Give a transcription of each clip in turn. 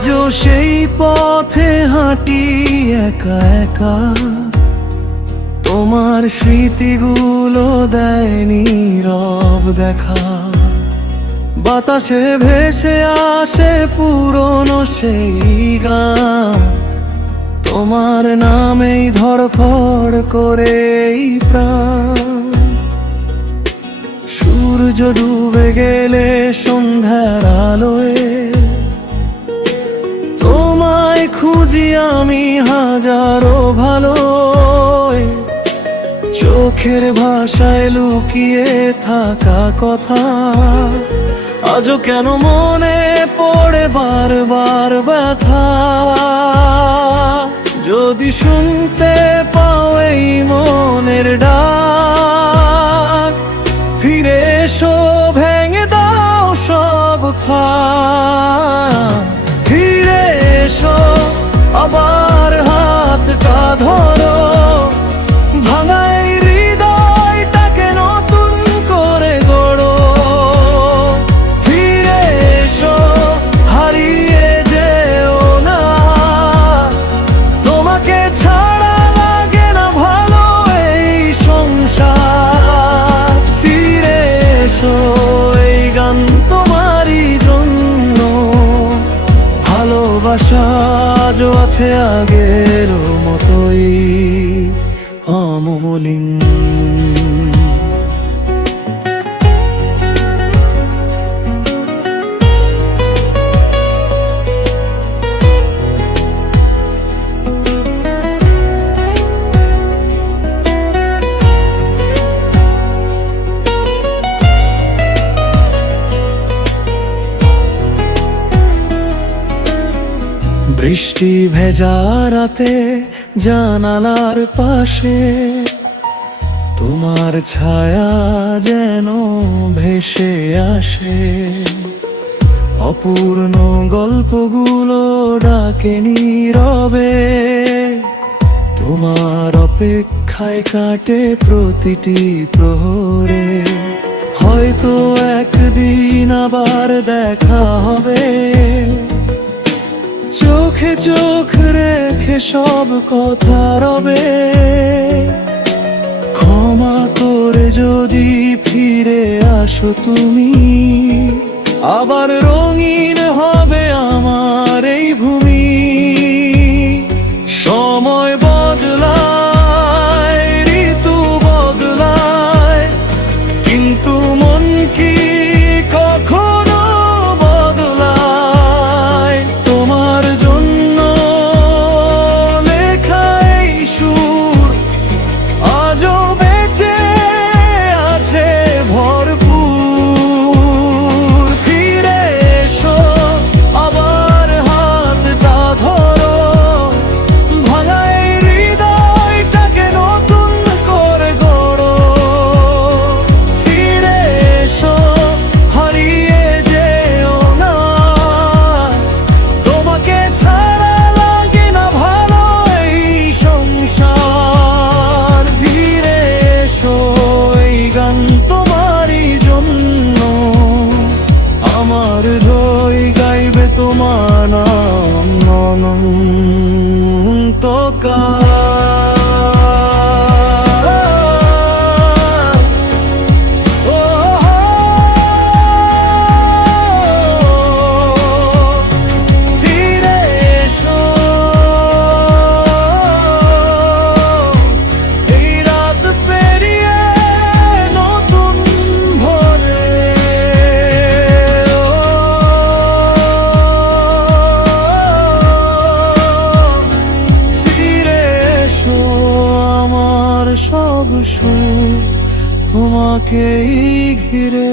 আজও সেই পথে হাঁটি একা একা, তোমার স্মৃতিগুলো দেয় নীরব দেখা। বাতাসে ভেসে আসে পুরনো সেই গান, তোমার নামেই ধড়ফড় করে এই প্রাণ। সূর্য ডুবে গেলে সন্ধ্যার আলোয় তোমায় খুঁজি আমি হাজারো ভালোয়। চোখের ভাষায় লুকিয়ে থাকা কথা আজও কেন মনে পড়ে বারবার ব্যথা। যদি শুনতে পাও এই মনের ডাক, ফিরে এসো ভেঙে দাও সব ফাঁক। ফিরে এসো আবার হাতটা ধরো, ভাঙা এই হৃদয়টাকে নতুন করে গড়ো। ফিরে এসো হারিয়ে যেও না, তোমাকে ছাড়া লাগে না ভালো এই সংসার। ফিরে এসো এই গান তোমারই জন্য, ভালোবাসা আজও আছে আগের মতোই অমলিন। বৃষ্টি ভেজা রাতে জানালার পাশে তোমার ছায়া যেন ভেসে আসে। অপূর্ণ গল্পগুলো ডাকে নীরবে, তোমার অপেক্ষায় কাটে প্রতিটি প্রহরে। হয়তো একদিন আবার দেখা হবে, চোখে চোখ রেখে সব কথা রবে। ক্ষমা করে যদি ফিরে আসো তুমি, আবার রঙিন হবে আমার এই ভূমি। সময় বদলায়, ঋতু বদলায়, কিন্তু মন কি কখনো বদলায়? তোমার জন্য লেখা এই সুর আজও বেঁচে আছে ভরপুর। ফিরে এসো আবার হাতটা ধরো, ভাঙা এই হৃদয়টাকে নতুন করে গড়ো। ফিরে এসো হারিয়ে যেও না, তোমাকে ছাড়া লাগে না ভালো এই সংসার। ফিরে এসো এই গান তোমারই জন্য, আমার হৃদয় গাইবে তোমার নাম অনন্তকাল। ও ফিরে এসো এই রাত পেরিয়ে নতুন ভোরে। ফিরে এসো আমার সব সুর তোমাকেই ঘিরে।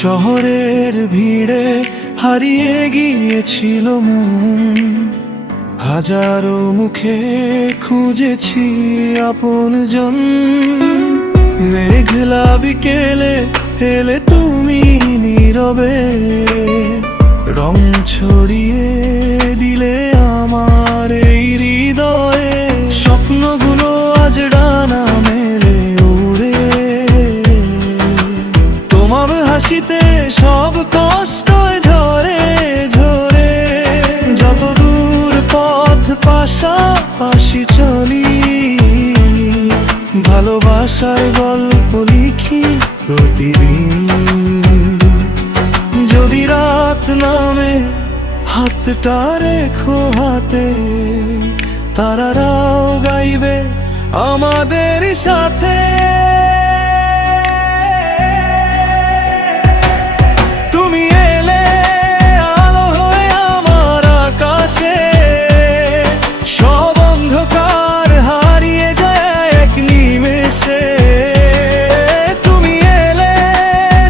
শহরের ভিড়ে হারিয়ে গিয়েছিল মন, হাজারো মুখে খুঁজেছি আপনজন। মেঘলা বিকেলে এলে তুমি নীরবে রং ছড়িয়ে দিলে আমার এই হৃদয়ে। স্বপ্নগুলো আজ ডানা মেলে উড়ে, তোমার হাসিতে সব কষ্ট ঝরে ঝরে। যত দূর পথ পাশাপাশি চলি, ভালোবাসার গল্প লিখি প্রতিদিন। যদি রাত নামে হাতটা রেখো হাতে, তারারাও গাইবে আমাদের সাথে। তুমি এলে আলো হয়ে আমার আকাশে, সব অন্ধকার হারিয়ে যায় এক নিমেষে। তুমি এলে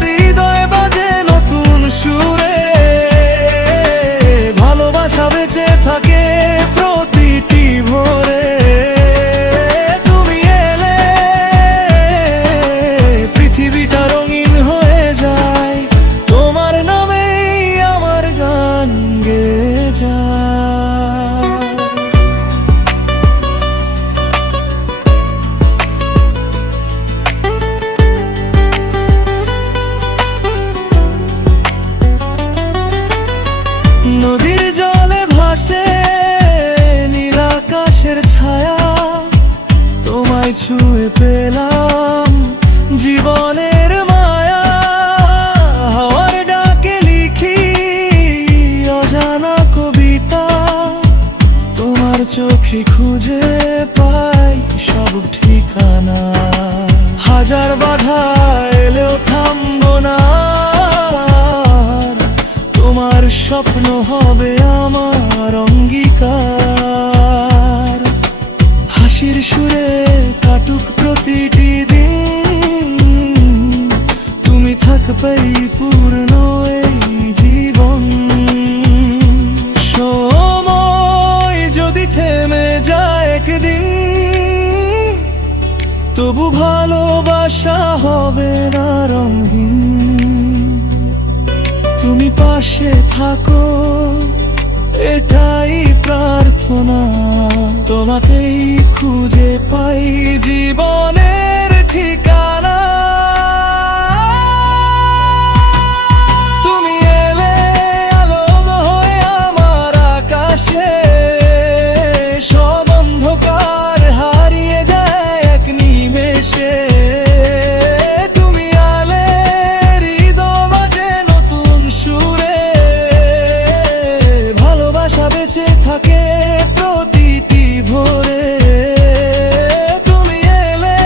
হৃদয় বাজে নতুন সুরে, ভালোবাসা বেঁচে থাকে প্রতিটি ভোরে। তুমি এলে পৃথিবীটা রঙিন হয়ে যায়, তোমার নামেই আমার গান গেয়ে যায়। নদীর জলে ভাসে নীল আকাশের ছায়া, তোমায় ছুঁয়ে পেলাম জীবনের মায়া। হাওয়ার ডাকে লিখি অজানা কবিতা, তোমার চোখে খুঁজে পাই সব ঠিকানা। হাজার বাধা এলেও থামবো না, তোমার স্বপ্ন হবে আমার অঙ্গীকার। হাসির সুরে কাটুক প্রতিটি দিন, তুমি থাকবেই পূর্ণ এই জীবন। সময় যদি থেমে যায় একদিন, তবু ভালোবাসা হবে না রঙহীন। তুমি পাশে থাকো এটাই প্রার্থনা, তোমাকেই খুঁজে পাই জীবনের ঠিকানা। তুমি এলে আলো হয়ে আমার আকাশে, সব অন্ধকার হারিয়ে যায় এক নিমেষে। তুমি আলে হৃদয় বাজে নতুন সুরে, ভালোবাসা বেঁচে থাকে প্রতিটি ভোরে। তুমি এলে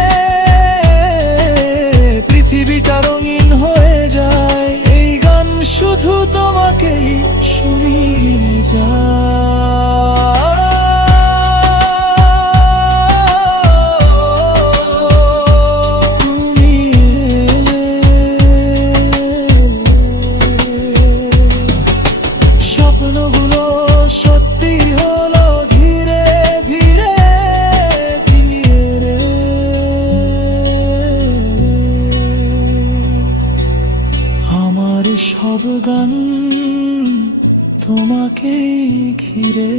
পৃথিবীটা রঙিন হয়ে যায়, এই গান শুধু তোমাকেই শুনিয়ে যায়। তুমি এলে স্বপ্নগুলো সত্যি হলো ধীরে ধীরে। ধীরে আমার সব গান তোমাকে ঘিরে।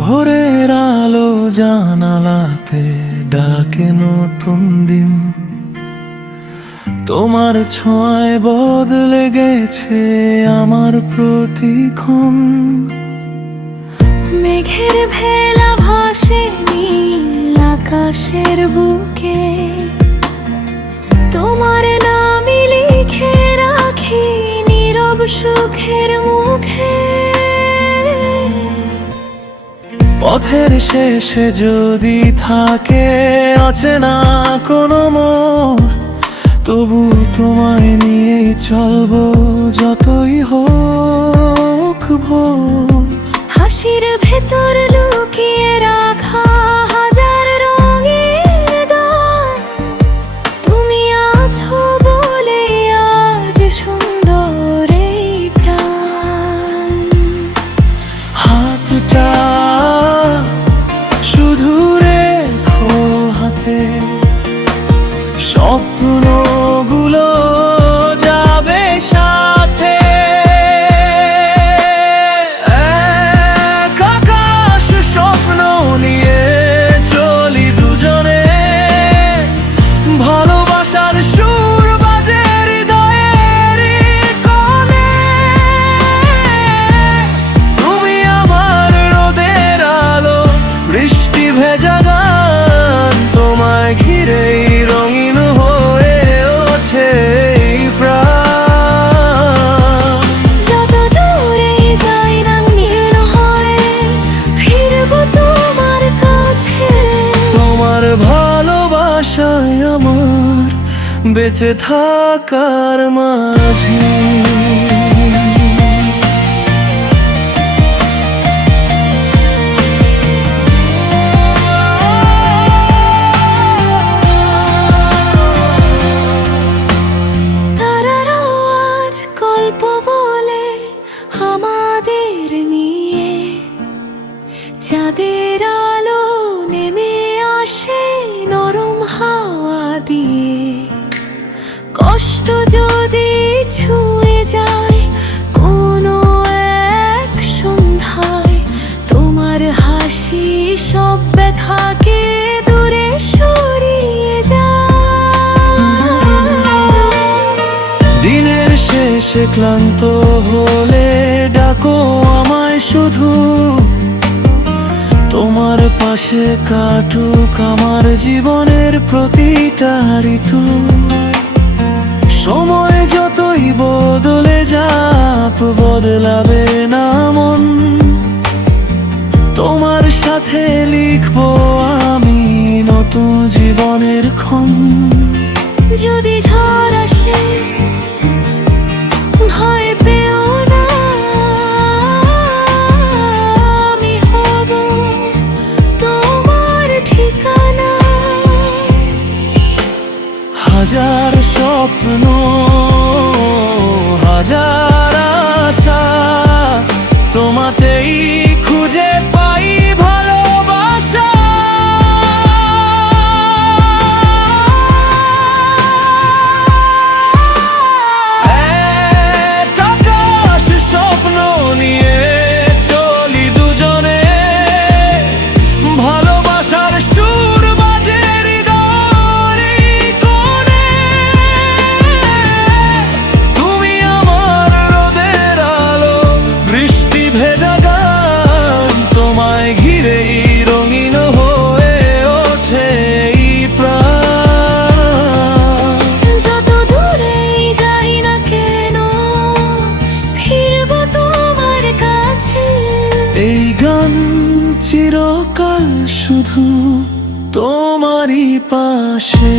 ভোরের আলো জানালাতে ডাকে নতুন দিন, তোমার ছোঁয়ায় বদলে গেছে আমার প্রতিক্ষণ। মেঘের ভেলা ভাসে নীল আকাশের বুকে, তোমার নামই লিখে রাখি নীরব সুখের মুখে। পথের শেষে যদি থাকে অচেনা কোনো মোড়, তবু তোমায় নিয়েই চলবো যতই হোক ভোর। হাসির ভেতর লুকিয়ে রাখা হাজার রঙের গান। তুমি আছো বলে আজ সুন্দর এই প্রাণ। হাতটা শুধু রেখো হাতে, স্বপ্নগুলো যাবে সাথে। এক আকাশ স্বপ্ন নিয়ে চলি দুজনে, ভালোবাসার সুর বাজে হৃদয়ের কোণে। তুমি আমার রোদের আলো, বৃষ্টি ভেজা গান, তোমায় ঘিরেই রঙিন হয়ে ওঠে এই প্রাণ। যত দূরে যাই না নীল হয়ে ফিরবো তোমার কাছে। তোমার ভালোবাসায় আমার বেঁচে থাকার মাঝে। তারারাও আজ গল্প বলে আমাদের নিয়ে। চাঁদের আলো নেমে আসে নরম হাওয়া দিয়ে। কষ্ট যদি ছুঁয়ে যায় কোনো এক সন্ধ্যায়, তোমার হাসি সব ব্যথাকে দূরে সরিয়ে যায়। দিনের শেষে ক্লান্ত হলে ডাকো আমায় শুধু, তোমার পাশে কাটুক আমার জীবনের প্রতিটা ঋতু। সময় যতই বদলে যাক বদলাবে না মন, তোমার সাথে লিখবো আমি নতুন জীবনের ক্ষণ। যদি ঝড় আসে ভয় পেও না, আমি হব তোমার ঠিকানা। হাজার স্বপ্ন, হাজার আশা, তোমাতেই খুঁজে পাই ভালোবাসা। এক আকাশ স্বপ্ন নিয়ে চলি দুজনে, ভালোবাসার সুর বাজে হৃদয়ের কোণে। তুমি আমার রোদের আলো, বৃষ্টি ভেজা গান, তোমায় ঘিরেই রঙিন হয়ে ওঠে এই প্রাণ। যত দূরেই যাই না কেন ফিরবো তোমার কাছে। এই গান চিরকাল শুধু তোমারই পাশে।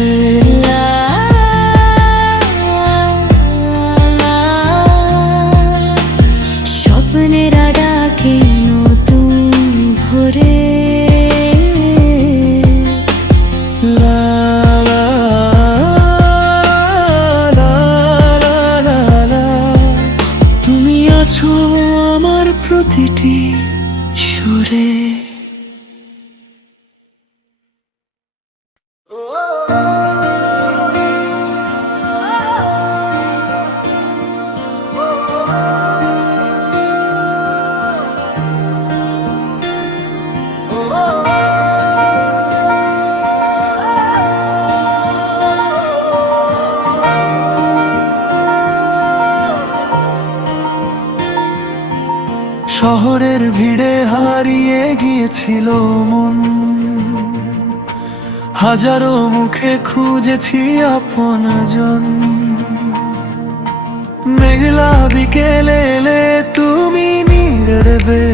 স্বপ্নেরা ডাকে নতুন ভোরে। লা লা লা লা লা লা। তুমি আছো আমার প্রতিটি সুরে। শহরের ভিড়ে হারিয়ে গিয়েছিল মন, হাজারো মুখে খুঁজেছি আপনজন। মেঘলা বিকেলে এলে তুমি নীরবে,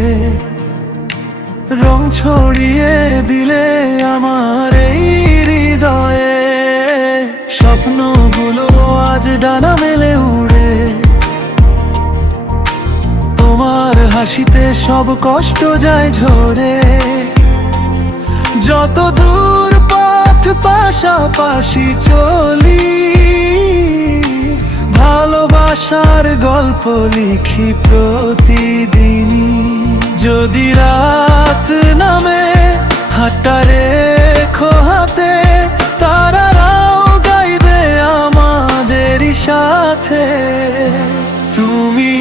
রং ছড়িয়ে দিলে আমার এই হৃদয়ে। স্বপ্নগুলো আজ ডানা মেলে উড়ে, তোমার হাসিতে সব কষ্ট যায় ঝরে। যত দূর পথ পাশাপাশি চলি, ভালোবাসার গল্প লিখি প্রতিদিনই। যদি রাত নামে হাতটা রেখো হাতে, তারারাও গাইবে আমাদেরই সাথে। তুমি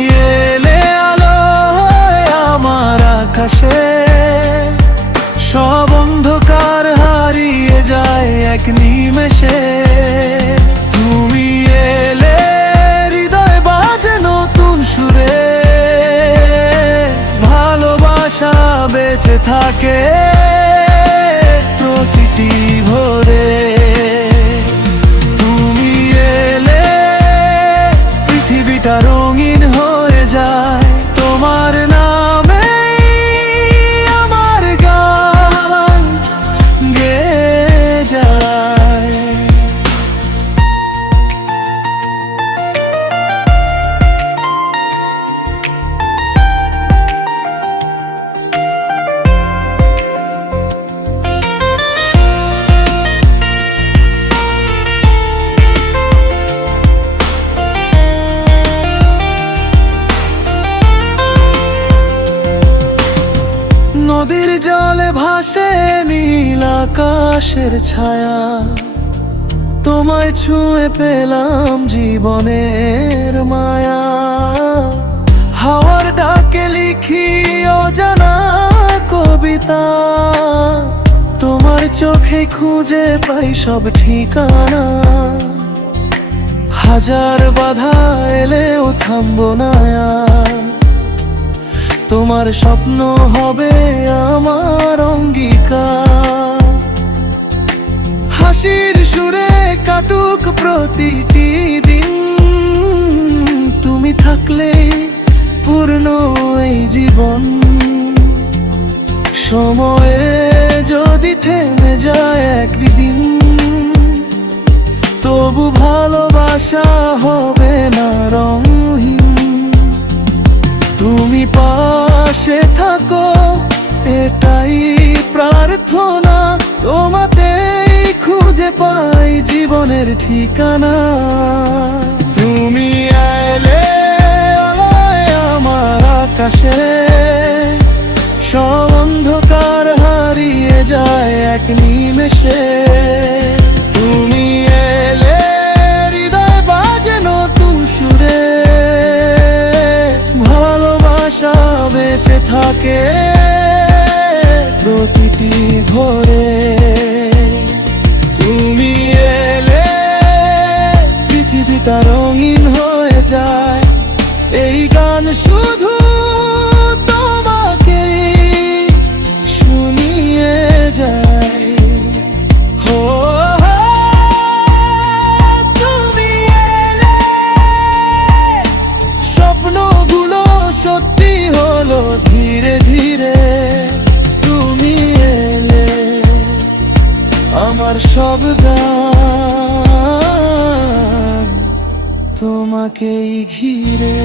এলে আলো হয়ে আমার আকাশে, সব অন্ধকার হারিয়ে যায় এক নিমেষে। তুমি এলে হৃদয় বাজে নতুন সুরে, ভালোবাসা বেঁচে থাকে প্রতিটি ভোরে। তুমি এলে পৃথিবীটা রঙিন হয়ে যায়, তোমার নামে আমার গান গেয়ে যায়। নদীর জলে ভাসে নীল আকাশের ছায়া, তোমায় ছুঁয়ে পেলাম জীবনের মায়া। হাওয়ার ডাকে লিখি অজানা কবিতা, তোমার চোখে খুঁজে পাই সব ঠিকানা। হাজার বাধা এলেও থামবো না আর, তোমার স্বপ্ন হবে আমার অঙ্গীকার। হাসির সুরে কাটুক প্রতিটি দিন, তুমি থাকলে পূর্ণ এই জীবন। সময়ে যদি থেমে যায় একদিন, তবু ভালোবাসা হবে না রঙহীন। তুমি পাশে থাকো এটাই প্রার্থনা, তোমাতেই খুঁজে পাই জীবনের ঠিকানা। তুমি এলে আলোয় আমার আকাশে, সব অন্ধকার হারিয়ে যায় এক নিমেষে। তুমি এলে হৃদয় বাজে নতুন সুরে, ভালোবাসা বেঁচে থাকে প্রতিটি ভোরে। তুমি এলে পৃথিবীটা রঙিন হয়ে যায়, এই গান শুধু তোমাকে শুনিয়ে যায়। হো তুমি এলে স্বপ্নগুলো সত্যি হলো ধীরে ধীরে। তুমি এলে আমার সব গান তোমাকেই ঘিরে।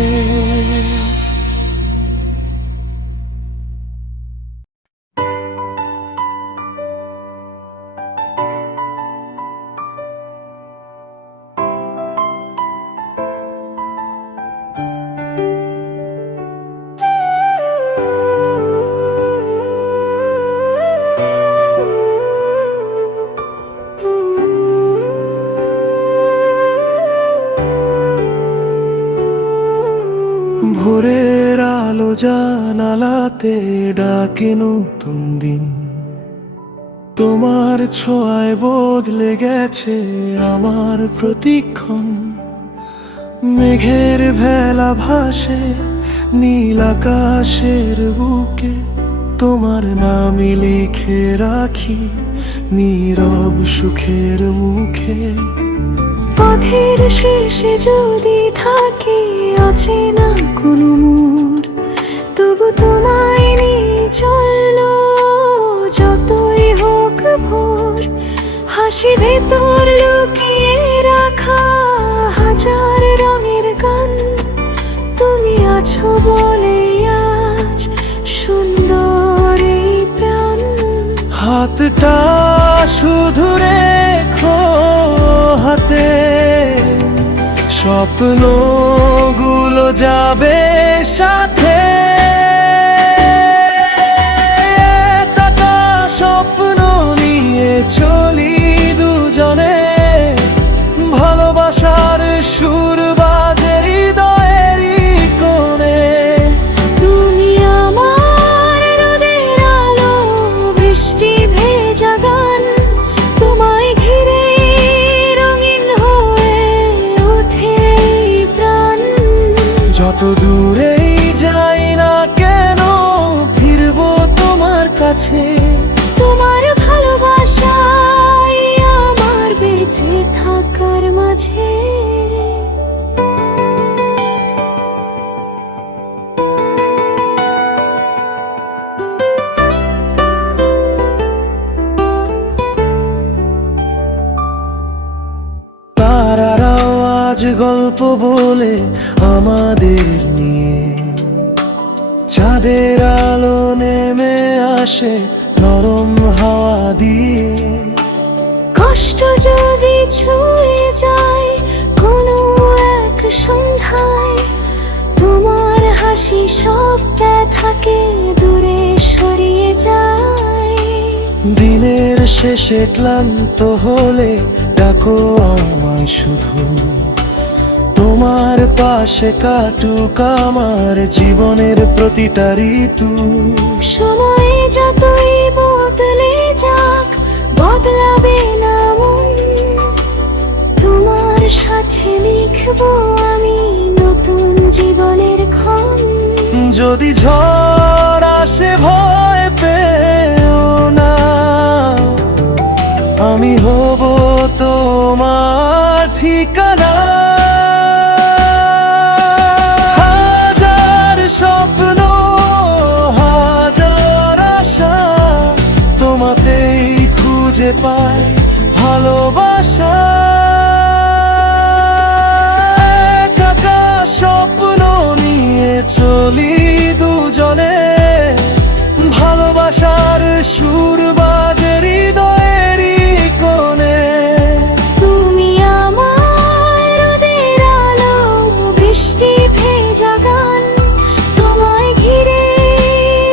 ভোরের আলো জানালাতে ডাকে নতুন দিন, তোমার ছোঁয়ায় বদলে গেছে আমার প্রতিক্ষণ। মেঘের ভেলা ভাসে নীল আকাশের বুকে, তোমার নামই লিখে রাখি নীরব সুখের মুখে। পথের শেষে যদি থাকে অচেনা কোনো মোড়, তবু তোমায় নিয়ে চললো যতই হোক ভোর। হাসি ভেতর লুকিয়ে রাখা হাজার রঙের গান, তুমি আছো বলে আজ হাতটা শুধু রেখো হাতে, স্বপ্নগুলো যাবে সাথে। টাকা স্বপ্ন নিয়ে চলি দুজনে, ভালোবাসার সুর বাজে হৃদয়েরই কোণে। তুমি আমার রোদের আলো, বৃষ্টি ভেজা গান, তোমায় ঘিরে রঙিন হয়ে ওঠে এই প্রাণ। যত দূরেই যাই না কেন ফিরবো তোমার কাছে, তোমার ভালোবাসাই আমার বেঁচে থাকার মাঝে। তারারাও আজ গল্প বলে আমাদের নিয়ে, চাঁদের আলো নেমে আসে নরম হাওয়া দিয়ে। কষ্ট যদি ছুঁয়ে যায় কোনো এক সন্ধ্যায়, তোমার হাসি সব ব্যথাকে দূরে সরিয়ে যায়। দিনের শেষে ক্লান্ত হলে ডাকো আমায় শুধু, তোমার পাশে কাটুক আমার জীবনের প্রতিটা ঋতু। সময় যতই বদলে যাক, বদলাবে না মন। তোমার সাথে লিখবো আমি নতুন জীবনের ক্ষণ। যদি ঝড় আসে ভয় পেও না, আমি হব তোমার ঠিকানা। হাজার স্বপ্ন হাজার আশা, তোমাতেই খুঁজে পাই ভালোবাসা। একা স্বপ্ন নিয়ে চলি দুজনে, ভালোবাসার সুর বাজে হৃদয়েরই কোণে। তুমি আমার রোদের আলো, বৃষ্টি ভেজা গান, তোমায় ঘিরে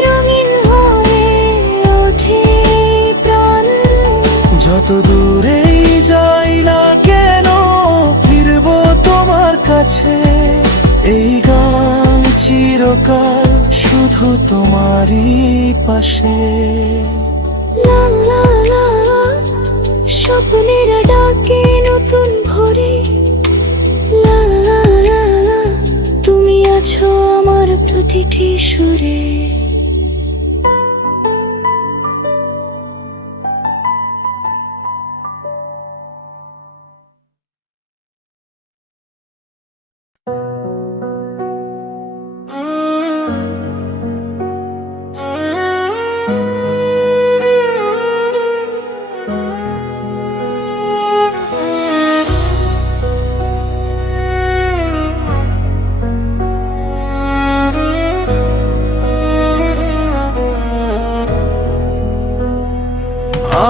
রঙিন হয়ে ওঠে প্রাণ। যত দূরেই যাই না কেন ফিরবো তোমার কাছে, এই গান চিরকাল শুধু তোমারই পাশে। লা লা লা, স্বপ্নের ডাকে নতুন ভোরে। লা লা লা লা, তুমি আছো আমার প্রতিটি সুরে।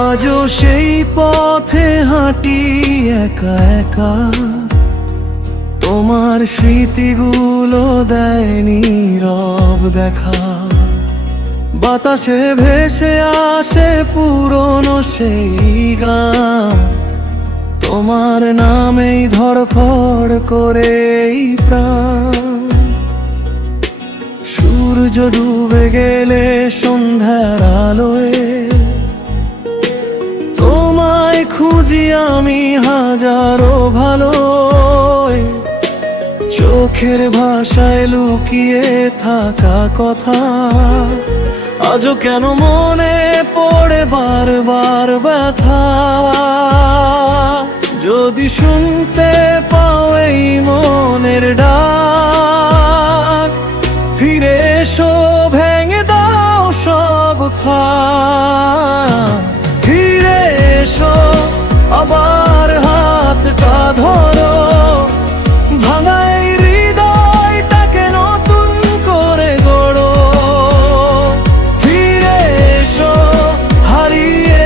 আজও সেই পথে হাঁটি একা একা, তোমার স্মৃতিগুলো দেয় নীরব দেখা। বাতাসে ভেসে আসে পুরনো সেই গান, তোমার নামেই ধড়ফড় করে এই প্রাণ। সূর্য ডুবে গেলে সন্ধ্যার আলোয়, তোমায় খুঁজি আমি হাজারো ভালোয়। চোখের ভাষায় লুকিয়ে থাকা কথা আজও কেন মনে পড়ে বারবার ব্যথা। যদি শুনতে পাও এই মনের ডাক, ফিরে এসো ভেঙে দাও সব ফাঁক। ফিরে এসো আবার হাতটা ধরো, ভাঙা এই হৃদয়টাকে নতুন করে গড়ো। ফিরে এসো হারিয়ে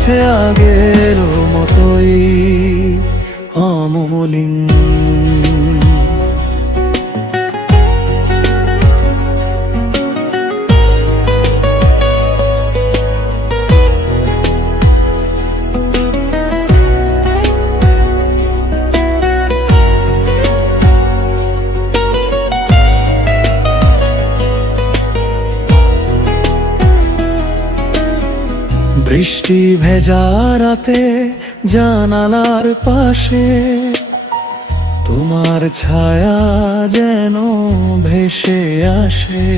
আছে আগের মতোই অমলিন। বৃষ্টি ভেজা রাতে জানালার পাশে তোমার ছায়া যেন ভেসে আসে।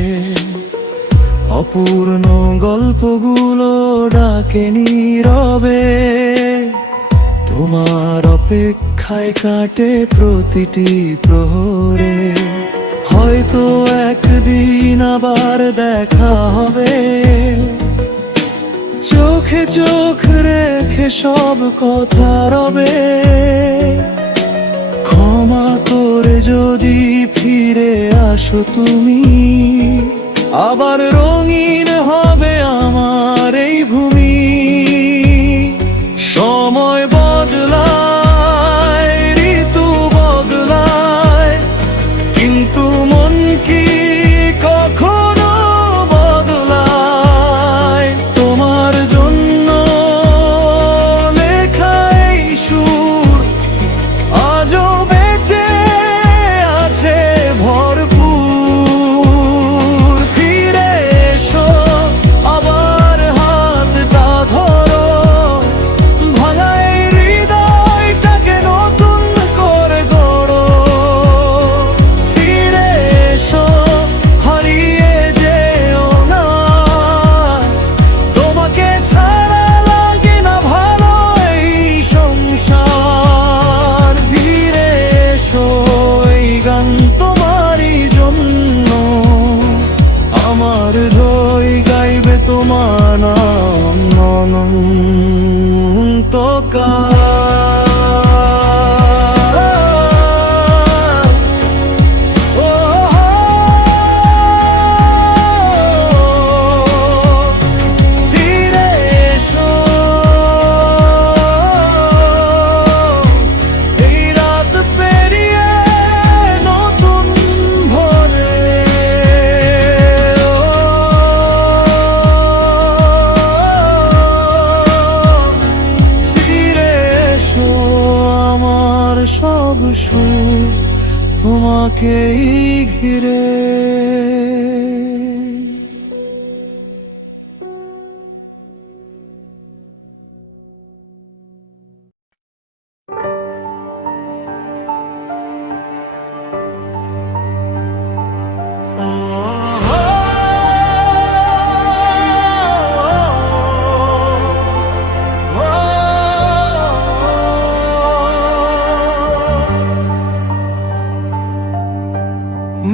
অপূর্ণ গল্পগুলো ডাকে নীরবে, তোমার অপেক্ষায় কাটে প্রতিটি প্রহরে। হয়তো একদিন আবার দেখা হবে, চোখে চোখ রেখে সব কথা রবে। ক্ষমা করে যদি ফিরে আসো তুমি, আবার রঙিন হবে আমার এই ভূমি। সময় বদলায়, ঋতু বদলায়, কিন্তু মন কি কখনো বদলায়? তোমার জন্য লেখা এই সুর আজও বেঁচে আছে ভরপুর। ফিরে এসো, আবার হাতটা ধরো, ভাঙা এই হৃদয়টাকে নতুন করে গড়ো। ফিরে এসো, হারিয়ে যেও না, তোমাকে ছাড়া লাগে না ভালো এই সংসার। ফিরে এসো, এই গান তোমারই জন্য, আমার হৃদয় গাইবে তোমার নাম অনন্তকাল। ও ফিরে এসো, এই রাত পেরিয়ে নতুন ভোরে। ফিরে এসো, আমার সব সুর তোমাকেই ঘিরে।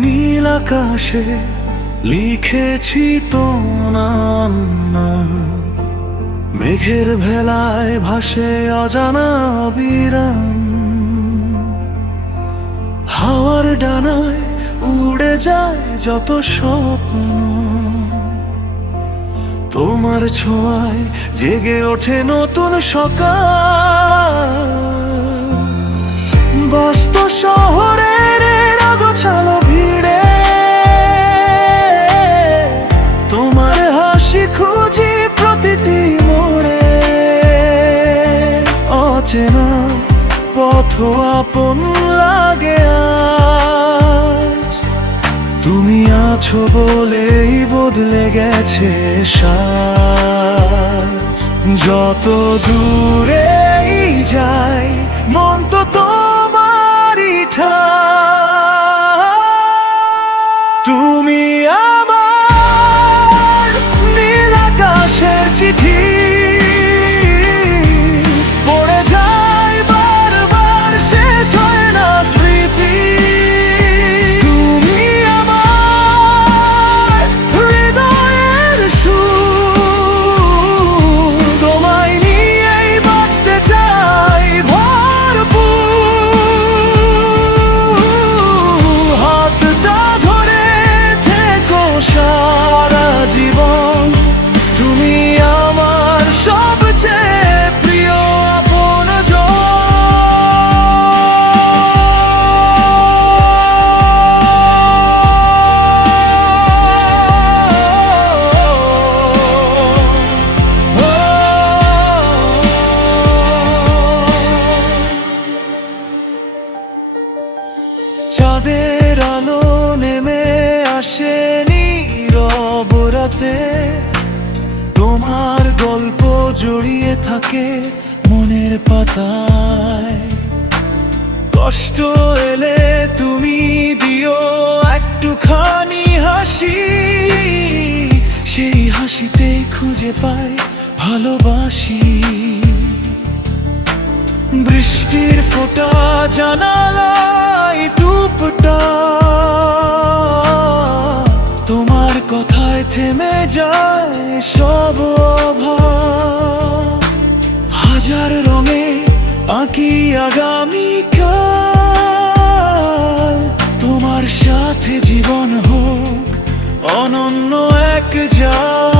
নীল আকাশে লিখেছি তোমার নাম, মেঘের ভেলায় ভাসে অজানা অবিরাম। হাওয়ার ডানায় উড়ে যায় যত স্বপ্ন, তোমার ছোঁয়ায় জেগে ওঠে নতুন সকাল। ব্যস্ত শহরের অগোছালো ভিড়ে তোমার হাসি খুঁজি প্রতিটি মোড়ে। অচেনা পথ আপন লাগে আজ, তুমি আছো বলেই বদলে গেছে শ্বাস। যত দূরেই যাই মন তো তোমারই ঠাই। তুমি আমার নীল আকাশের চিঠি, পড়ে যাই বারবার, শেষ হয় না স্মৃতি। তুমি আমার হৃদয়ের সুর, তোমায় নিয়েই বাঁচতে চাই ভাই। চাঁদের আলো নেমে আসে নীরব রাতে, তোমার গল্প জড়িয়ে থাকে মনের পাতায়। কষ্ট এলে তুমি দিও একটুখানি হাসি, সেই হাসিতেই খুঁজে পাই ভালোবাসি। বৃষ্টির ফোঁটা জানালায় টুপটা, তোমার কথায় থেমে যায় সব অভাব। হাজার রঙে আঁকি আগামীকাল, তোমার সাথে জীবন হোক অনন্য এক জাল।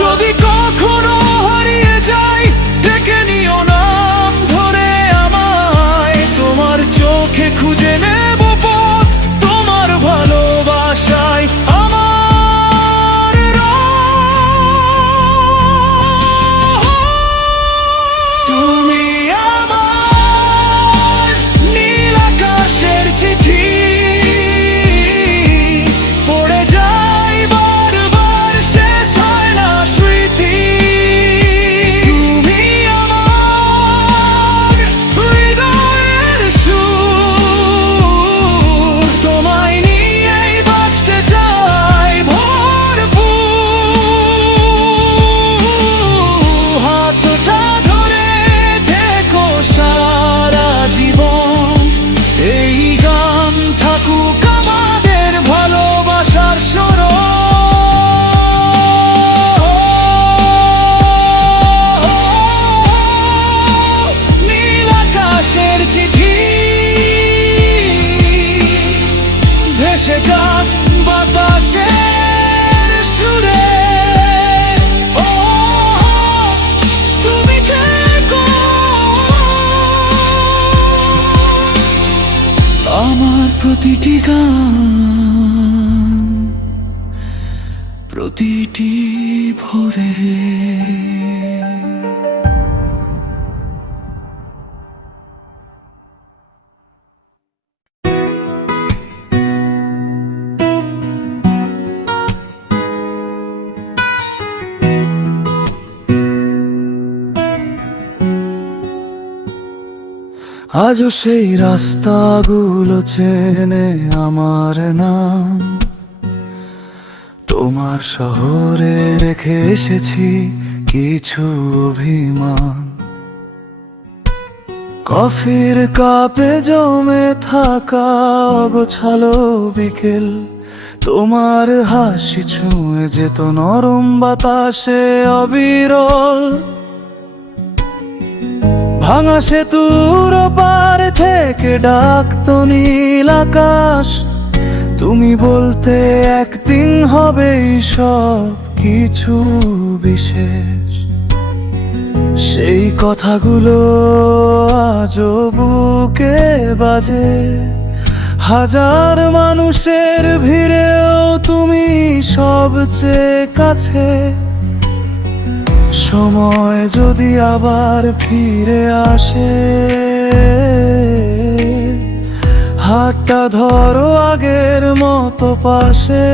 যদি কখনো হারিয়ে যাই ডেকে নিও নাম ধরে আমায়, তোমার চোখে খুঁজে নেব পথ তোমার ভালোবাসায়। আমার তুমি আমার নীল আকাশের চিঠি, পড়ে যাই বারবার শেষ হয় না স্মৃতি। তুমি আমার হৃদয়ের সুর, তোমায় নিয়েই বাঁচতে চাই ভরপুর। হাতটা ধরে থেকো সারা জীবন, এই গান থাকুক আমাদের ভালোবাসার স্মরণ। নীল আকাশের চিঠি ভেসে যাক বাতাসের সুরে, ও তুমি থেকো আমার প্রতিটি গান, প্রতিটি ভোরে। আজও সেই রাস্তাগুলো চেনে আমার নাম, তোমার শহরে রেখে এসেছি কিছু অভিমান। কফির কাপে জমে থাকা অগোছালো বিকেল, তোমার হাসি ছুঁয়ে যেত নরম বাতাসে অবিরল। ভাঙা সেতুর পার থেকে ডাকতো নীল আকাশ, তুমি বলতে একদিন হবেই সব কিছু বিশেষ। সেই কথাগুলো আজও বুকে বাজে, হাজার মানুষের ভিড়েও তুমি সবচেয়ে কাছে। সময় যদি আবার ফিরে আসে, হাতটা ধরো আগের মতো পাশে।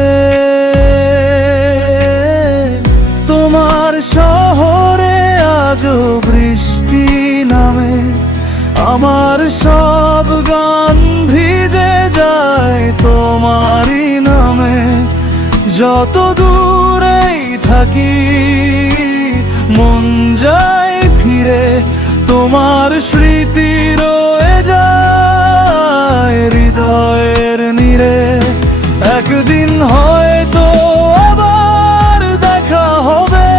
তোমার শহরে আজও বৃষ্টি নামে, আমার সব গান ভিজে যায় তোমারই নামে। যত দূরেই থাকি মন যায় ফিরে, তোমার স্মৃতি রয়ে যায় হৃদয়ের নীড়ে। একদিন হয়তো আবার দেখা হবে,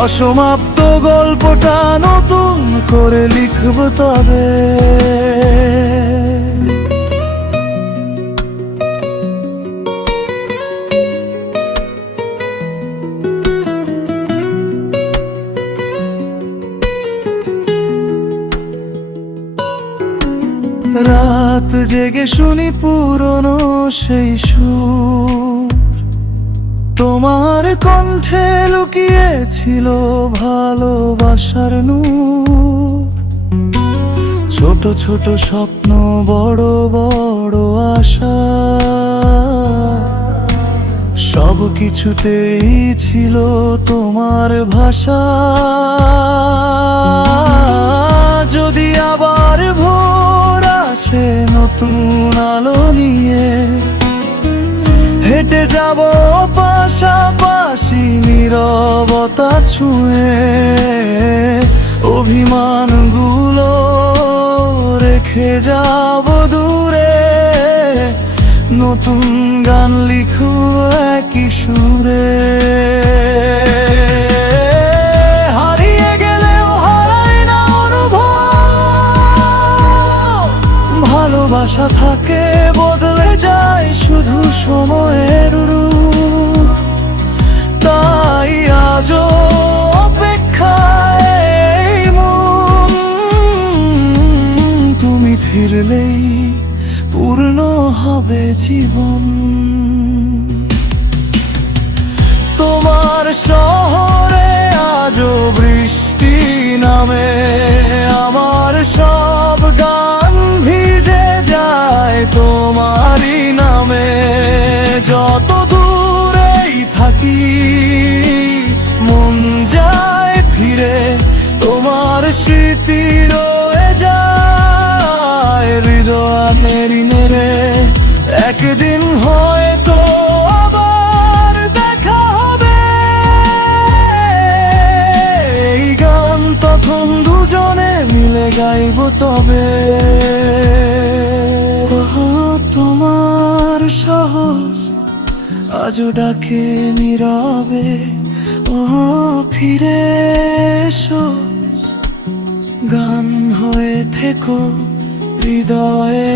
অসমাপ্ত গল্পটা নতুন করে লিখব তবে। রাত জেগে শুনি পুরনো সেই সুর, তোমার কণ্ঠে লুকিয়েছিল ভালোবাসার নূর। ছোট ছোট স্বপ্ন, বড় বড় আশা, সব কিছুতেই ছিল তোমার ভাষা। যদি আবার ভোর আসে নতুন আলো নিয়ে, হেঁটে যাব পাশাপাশি নীরবতা ছুঁয়ে। অভিমানগুলো রেখে যাব দূরে, নতুন গান লিখো একই সুরে। হারিয়ে গেলেও হারায় না অনুভব, ভালোবাসা থাকে বদলে যায় শুধু সময়ের রূপ। তাই আজও অপেক্ষায় এই মন, তুমি ফিরলেই পূর্ণ হবে জীবন। তোমার শহরে আজও বৃষ্টি নামে, আমার সব গান ভিজে যায় তোমারই নামে। যত দূরেই থাকি মন যায় ফিরে, তোমার স্মৃতি রয়ে যায় হৃদয়ের নেড়ে। একদিন হয়তো আবার দেখা হবে, এই গান তখন দুজনে মিলে গাইব তবে। তোমার শহর আজও ডাকে নীরবে, ও ফিরে এসো, গান হয়ে থেকো হৃদয়ে।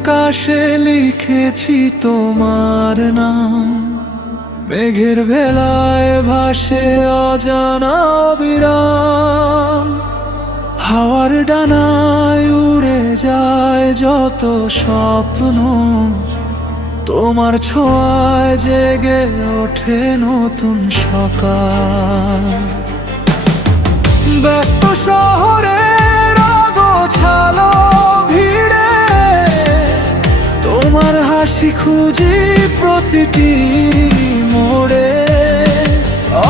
আকাশে লিখেছি তোমার নাম, মেঘের ভেলায় ভাসে অজানা বিরাম। হাওয়ার ডানায় উড়ে যায় যত স্বপ্ন, তোমার ছোঁয়ায় জেগে ওঠে নতুন সকাল। ব্যস্ত শহরের অগোছালো ভিড়ে, তোমার হাসি খুঁজি প্রতিটি মোড়ে।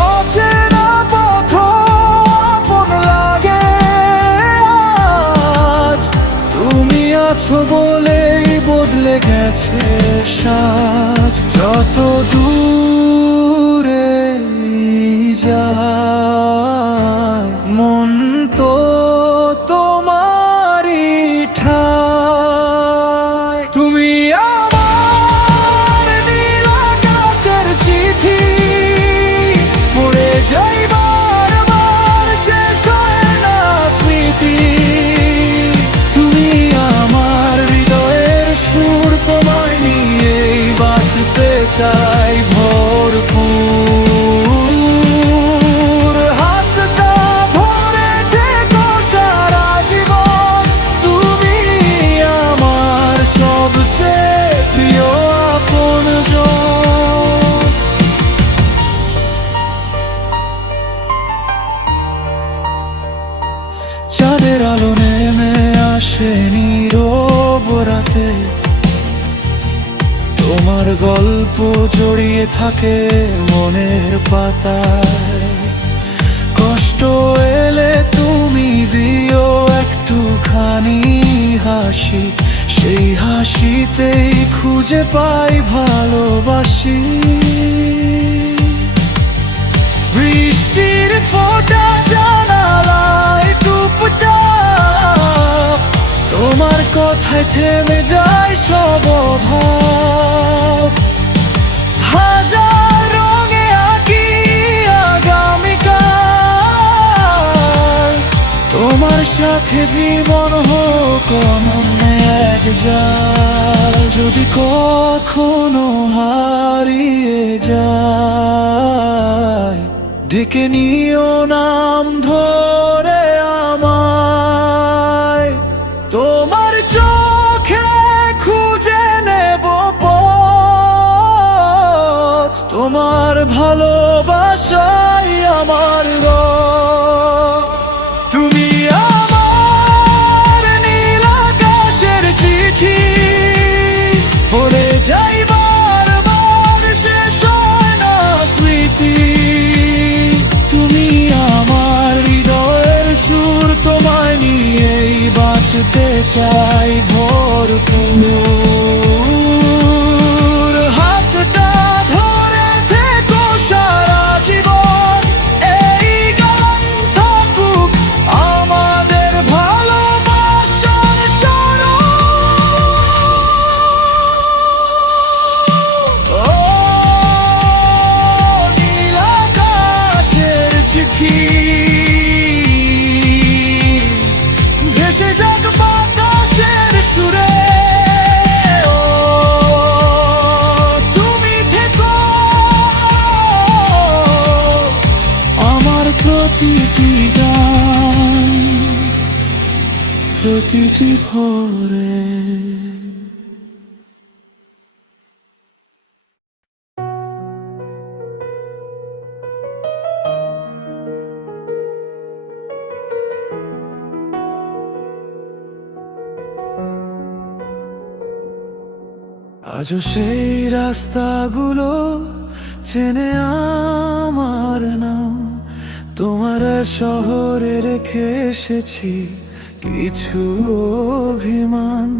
অচেনা পথ আপন লাগে আজ, তুমি আছো বলেই বদলে গেছে সাজ। যত দূরে যায় মন তো তোমারই ঠায়। তুমি আমার নীল আকাশের চিঠি, পড়ে যাই বারবার শেষ হয় না স্মৃতি। তুমি আমার হৃদয়ের সুর, তোমায় নিয়েই বাঁচতে চাই ভরপুর। হাতটা ধরে থেকো সারা জীবন, তুমি আমার সবচেয়ে প্রিয় আপনজন। চাঁদের আলো নেমে আসে নীরব রাতে, তোমার গল্প জড়িয়ে থাকে মনের পাতায়। কষ্ট এলে তুমি দিও একটুখানি হাসি, সেই হাসিতেই খুঁজে পাই ভালোবাসি। বৃষ্টির ফোঁটা জানালায় টুপটাপ, তোমার কথায় থেমে যায় সব অভাব। হাজার রঙে আঁকি আগামীকাল, তোমার তোমার সাথে জীবন হোক অনন্য এক জাল, যদি কখনো হারিয়ে যায় ডেকে নিও নাম ধরে আমায়। তোমার চোখে খুঁজে নেব পথ, তোমার ভালোবাসাই আমার রব। তুমি আমার নীল আকাশের চিঠি, পড়ে যাই বারবার, শেষ হয় না স্মৃতি। তুমি আমার হৃদয়ের সুর, তোমায় নিয়েই বাঁচতে চাই ভরপুর। হাতটা ধরে থেকো সারা জীবন, এই গান থাকুক আমাদের ভালোবাসার স্মরণ। ও নীল আকাশের চিঠি, ভেসে যাক বাতাসের সুরে। ও তুমি থেকো আমার প্রতিটি গান, প্রতিটি ভোরে। আজও সেই রাস্তাগুলো চেনে আমার নাম, তোমার শহরে রেখে এসেছি কিছু অভিমান।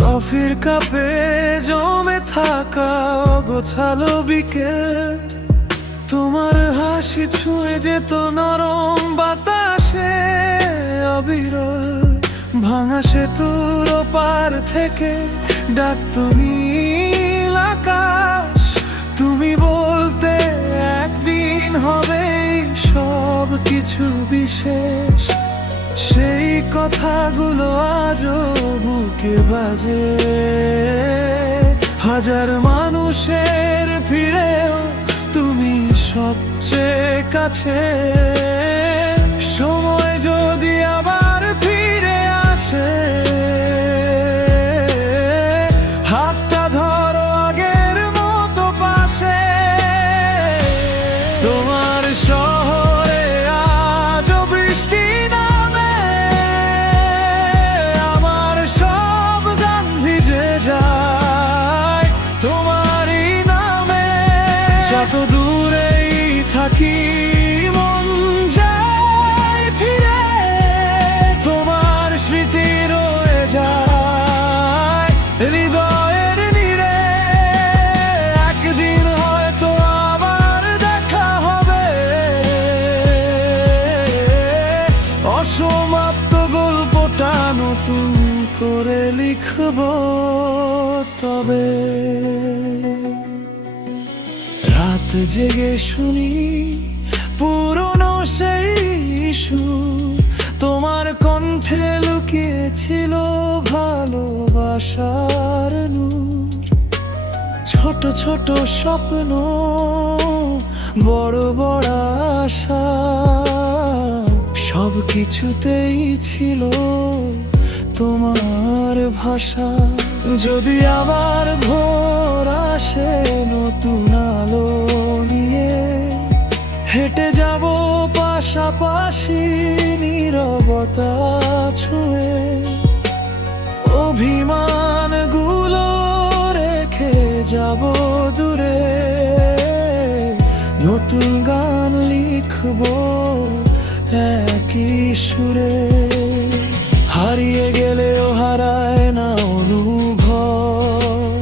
কফির কাপে জমে থাকা গোছালো বিকেল, তোমার হাসি ছুঁয়ে যেত নরম বাতাসে অবিরল। ভাঙা সেতুর পার থেকে ডাকতো নীল আকাশ, তুমি বলতে একদিন হবে সব কিছু বিশেষ। সেই কথাগুলো আজও বুকে বাজে, হাজার মানুষের ভিড়েও তুমি সবচেয়ে কাছে। সময় যদি আবার ফিরে আসে, হাতটা ধরো আগের মতো পাশে। তোমার শহরে আজও বৃষ্টি নামে, আমার সব গান ভিজে যায় তোমারই নামে। যত দূরেই থাকি মন যায় ফিরে, তোমার স্মৃতি রয়ে যায় হৃদয়ের নীড়ে। একদিন হয়তো আবার দেখা হবে, অসমাপ্ত গল্পটা নতুন করে লিখব তবে। রাত জেগে শুনি পুরনো সেই সুর, তোমার কণ্ঠে লুকিয়েছিল ভালোবাসার নূর। ছোট ছোট স্বপ্ন, বড় বড় আশা, সব কিছুতেই ছিল তোমার ভাষা। যদি আবার ভোর আসে নতুন আলো নিয়ে, হেঁটে যাব পাশাপাশি নীরবতা ছুঁয়ে। অভিমানগুলো রেখে যাব দূরে, নতুন গান লিখব একই সুরে। হারিয়ে গেলেও হারায় না অনুভব,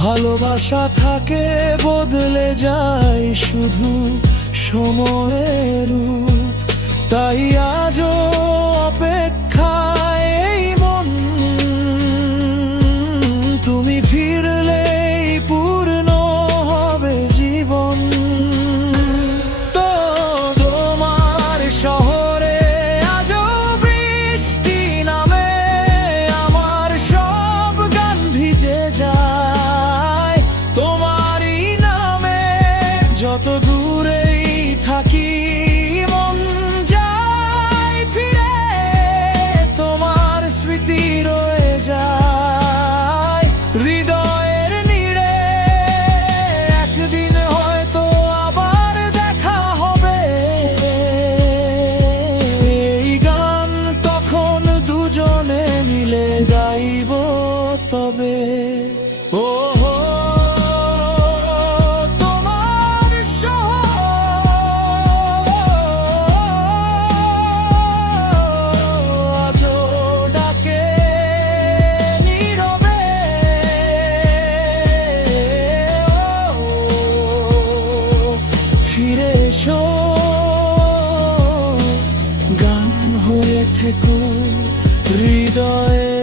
ভালোবাসা থাকে বদলে যায় শুধু সময়ের রূপ। তাই আজও অপেক্ষায় এই মন, তুমি ফিরলেই পূর্ণ হবে জীবন। তো তোমার শহরে আজও থেকো হৃদয়ে